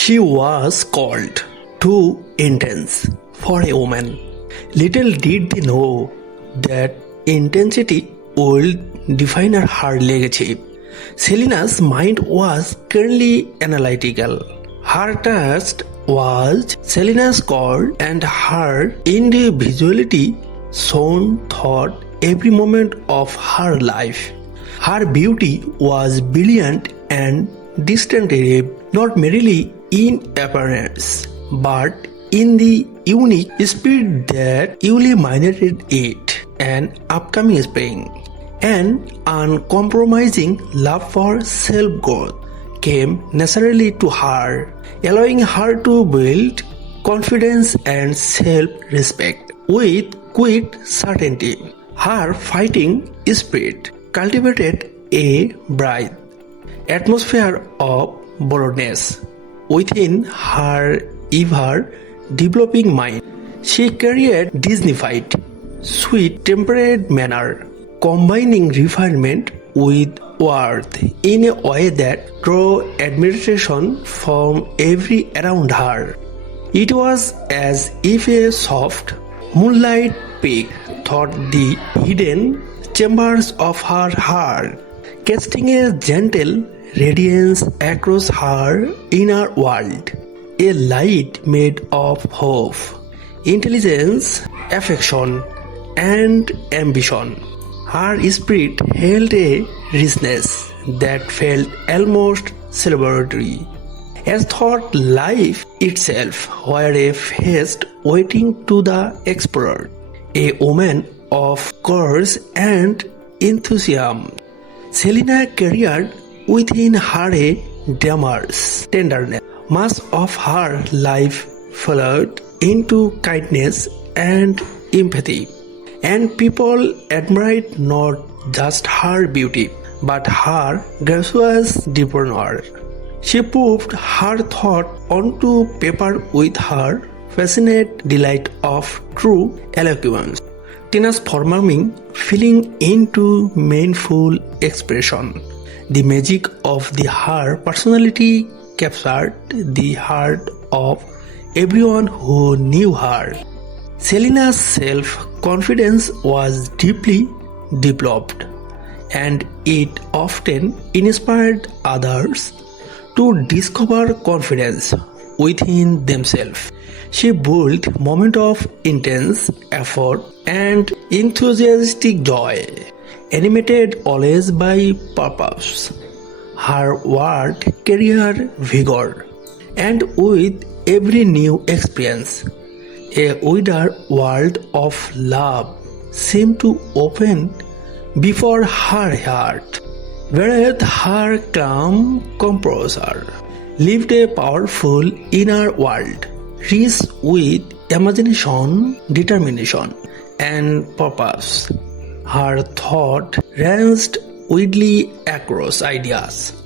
She was called too intense for a woman. Little did they know that intensity would define her legacy. Selina's mind was currently analytical. Her task was Selina's core, and her individuality shone through every moment of her life. Her beauty was brilliant and distinctive, not merely in appearance, but in the unique spirit that illuminated it. An upcoming spring, an uncompromising love for self-growth came naturally to her, allowing her to build confidence and self-respect with quick certainty. Her fighting spirit cultivated a bright atmosphere of boldness within her ever-developing mind. She carried dignified, sweet-tempered manner, combining refinement with worth in a way that drew admiration from every around her. It was as if a soft moonlight peeked through the hidden chambers of her heart, casting a gentle radiance across her inner world, a light made of hope, intelligence, affection, and ambition. Her spirit held a richness that felt almost celebratory, as thought life itself were a feast waiting to the explorer, a woman of courage and enthusiasm. Selina carried within her a dreamer's tenderness. Much of her life flowed into kindness and empathy, and people admired not just her beauty, but her gracious demeanor. She put her thought onto paper with her passionate delight of true eloquence, transforming feeling into meaningful expression. The magic of her personality captured the heart of everyone who knew her. Selina's self-confidence was deeply developed, and it often inspired others to discover confidence within themselves. She built moments of intense effort and enthusiastic joy, animated always by purpose. Her work carried vigor, and with every new experience, a wider world of love seemed to open before her heart, whereas her calm composure lived a powerful inner world, rich with imagination, determination, and purpose. Her thought ranged widely across ideas,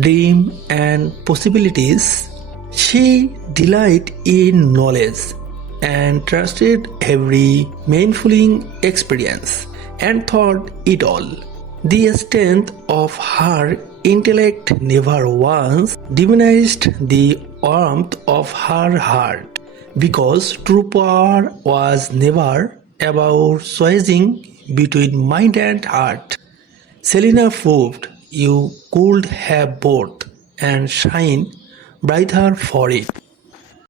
dreams, and possibilities. She delighted in knowledge and trusted every meaningful experience and thought it all. The strength of her intellect never once diminished the warmth of her heart, because true power was never about choosing between mind and heart. Selina proved you could have both and shine brighter for it.